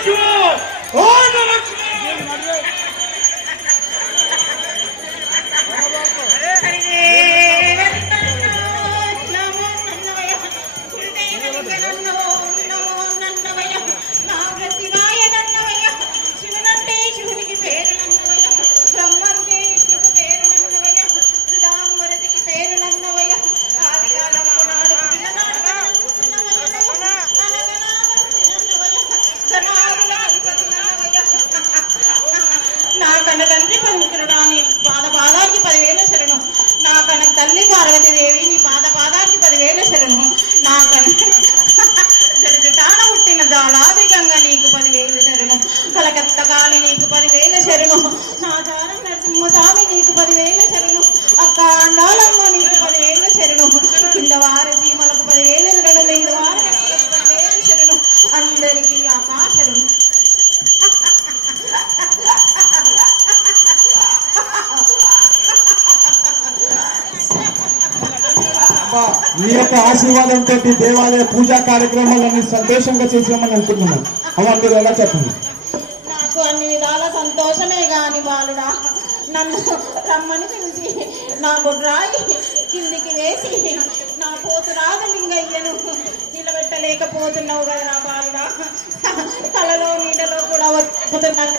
individual ornament అబ్బా, నీ యొక్క ఆశీర్వాదంతో దేవాలయ పూజా కార్యక్రమాలన్నీ సంతోషంగా చేసామని అనుకుంటున్నాను. అమ్మ మీరు ఎలా చెప్పండి? నాకు అన్ని విధాల సంతోషమే గాని బాలుడా నన్ను రమ్మని పిలిచి నా బుడ్రాయి కిందికి వేసి నా పోతు లింగయ్యను నిలబెట్టలేకపోతున్నావు కదా నా బాలుడా. కలలో నీడలో కూడా వస్తున్నాను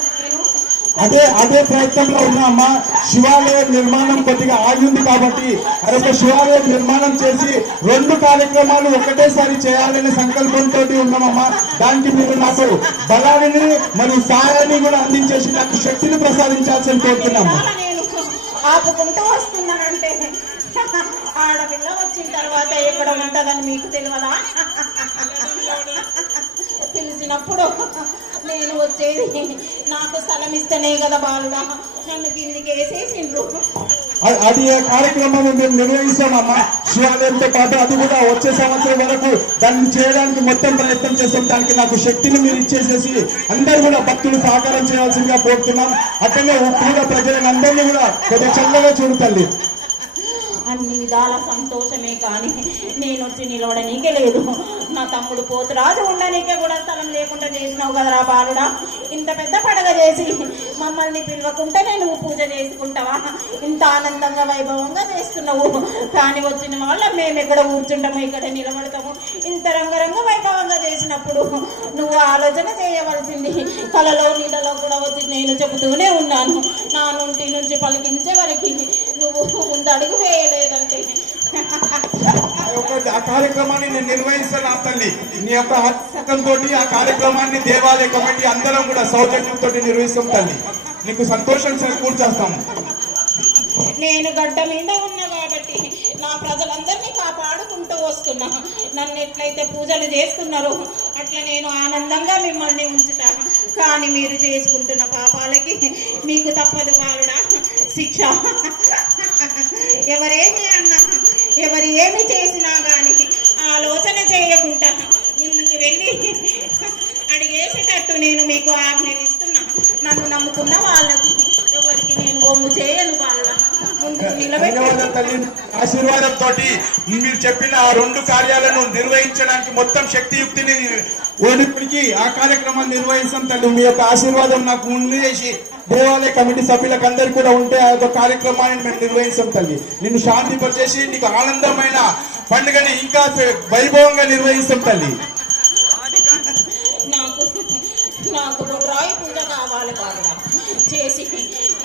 అదే అదే ప్రయత్నంలో ఉన్న అమ్మ శివాలయం నిర్మాణం కొద్దిగా ఆగింది కాబట్టి అదొక శివాలయం నిర్మాణం చేసి రెండు కార్యక్రమాలు ఒకటేసారి చేయాలనే సంకల్పంతో ఉన్నామమ్మా. దానికి మీరు నాకు బలాన్ని మరియు సాయాన్ని కూడా అందించేసి నాకు శక్తిని ప్రసాదించాల్సి కోరుతున్నాము ఆపుకుంటూ వస్తున్నానంటే ఆడపిల్ల వచ్చిన తర్వాత ఎక్కడ ఉంటుందని మీకు తెలియదా? పిలిచినప్పుడు నేను వచ్చేది. నాకు స్థలం ఇస్తేనే కదా బాలుగా నన్ను కిందికి వేసేసిండ్రు. అది కార్యక్రమం మేము నిర్వహిస్తామమ్మా శివాలయంతో పాటు అది కూడా వచ్చే సంవత్సరం వరకు దాన్ని చేయడానికి మొత్తం ప్రయత్నం చేస్తాం. దానికి నాకు శక్తిని మీరు ఇచ్చేసేసి అందరూ కూడా భక్తులు సహకారం చేయాల్సిందిగా కోరుతున్నాం. అట్లనే పూల ప్రజలను అందరినీ కూడా కొద్దిగా చల్లగా చూడు తల్లి. అన్ని విధాల సంతోషమే కానీ నేను వచ్చి నిలవడనీకే లేదు. నా తమ్ముడు పోతురాజు ఉండనీకే కూడా స్థలం లేకుండా చేసినావు కదరా బాలుడా. ఇంత పెద్ద పండగ చేసి మమ్మల్ని పిలవకుంటేనే నువ్వు పూజ చేసుకుంటావా? ఇంత ఆనందంగా వైభవంగా చేస్తున్నావు. కానీ వచ్చిన వాళ్ళ మేము ఎక్కడ కూర్చుంటాము ఇక్కడ నిలబడతాము? ఇంత రంగరంగ వైభవంగా చేసినప్పుడు నువ్వు ఆలోచన చేయవలసింది. కలలో నీళ్ళలో కూడా వచ్చి నేను చెబుతూనే ఉన్నాను. నా నుండి నుంచి పలికించే వరకు అడుగు వేయలేదంటే ఆ కార్యక్రమాన్ని నేను నిర్వహిస్తాను ఆ తల్లి. నీ యొక్క ఆత్మకంతో ఆ కార్యక్రమాన్ని దేవాలయ కమిటీ అందరం కూడా సౌజన్యంతో నిర్వహిస్తాం తల్లి. నీకు సంతోషం చేకూర్చేస్తాము నేను గడ్డ మీద ఉన్నా కాబట్టి నా ప్రజలందరినీ కాపాడుకుంటూ వస్తున్నా. నన్ను ఎట్లయితే పూజలు చేస్తున్నారో అట్లా నేను ఆనందంగా మిమ్మల్ని ఉంచుతాను కానీ మీరు చేసుకుంటున్న పాపాలకి మీకు తప్పదు బాలుడా శిక్ష. ఎవరేమి అన్నా ఎవరు ఏమి చేసినా కానీ ఆలోచన చేయకుండా ముందుకు వెళ్ళి అడిగేసేటట్టు నేను మీకు ఆజ్ఞనిస్తున్నా. నన్ను నమ్ముకున్న ధన్యవాదాలు తల్లి ఆశీర్వాదంతో మీరు చెప్పిన ఆ రెండు కార్యాలను నిర్వహించడానికి మొత్తం శక్తియుక్తిని ఓడిపికి ఆ కార్యక్రమాన్ని నిర్వహిస్తాం తల్లి. మీ యొక్క ఆశీర్వాదం నాకు ముందు చేసి దేవాలయ కమిటీ సభ్యులకు అందరికీ కూడా ఉంటే ఆ యొక్క కార్యక్రమాన్ని మేము నిర్వహిస్తాం తల్లి. నిన్ను శాంతిపరిచేసి నీకు ఆనందమైన పండుగని ఇంకా వైభవంగా నిర్వహిస్తాం తల్లి. నాకు నాకు రాయి పూజ కావాలి బాగా చేసి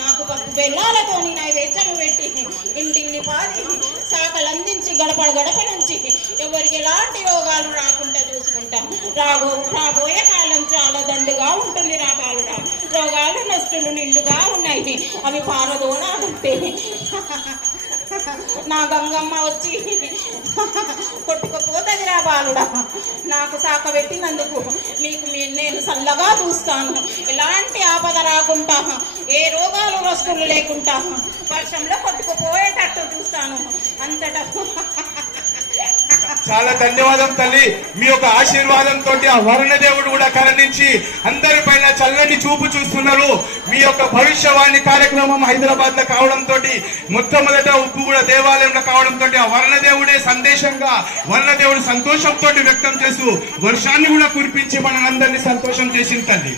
నాకు బెల్లాలతోని నైవేద్యం పెట్టి పాది శాఖలు అందించి గడపడ గడప నుంచి ఎవరికి ఎలాంటి రోగాలు రాకుండా చూసుకుంటాం. రాబో రాబోయే కాలం చాలా దండుగా ఉంటుంది రా బాలుడా. రోగాలు నష్టులు నిండుగా ఉన్నాయి. అవి పారదోడాలంటే నా గంగమ్మ వచ్చి కొట్టుకుపోతుంది రా బాలుడా. నాకు సాక పెట్టినందుకు మీకు నేను చల్లగా చూస్తాను. ఎలాంటి ఆపద ఉంటా ఏ రోగాలు వస్తువులు లేకుండా వర్షంలో కొట్టుకుపోయేటట్టు చూస్తాను. అంతటా చాలా ధన్యవాదం తల్లి. మీ యొక్క ఆశీర్వాదంతో ఆ వరుణదేవుడు కూడా కూడా అందరి అందరిపైన చల్లని చూపు చూస్తున్నారు. మీ యొక్క భవిష్యవాణి కార్యక్రమం హైదరాబాద్లో కావడంతో మొట్టమొదట ఉప్పు కూడా దేవాలయంలో కావడంతో ఆ వరుణదేవుడే సందేశంగా వరుణదేవుడు సంతోషంతో వ్యక్తం చేస్తూ వర్షాన్ని కూడా కురిపించి మనందరినీ సంతోషం చేసింది తల్లి.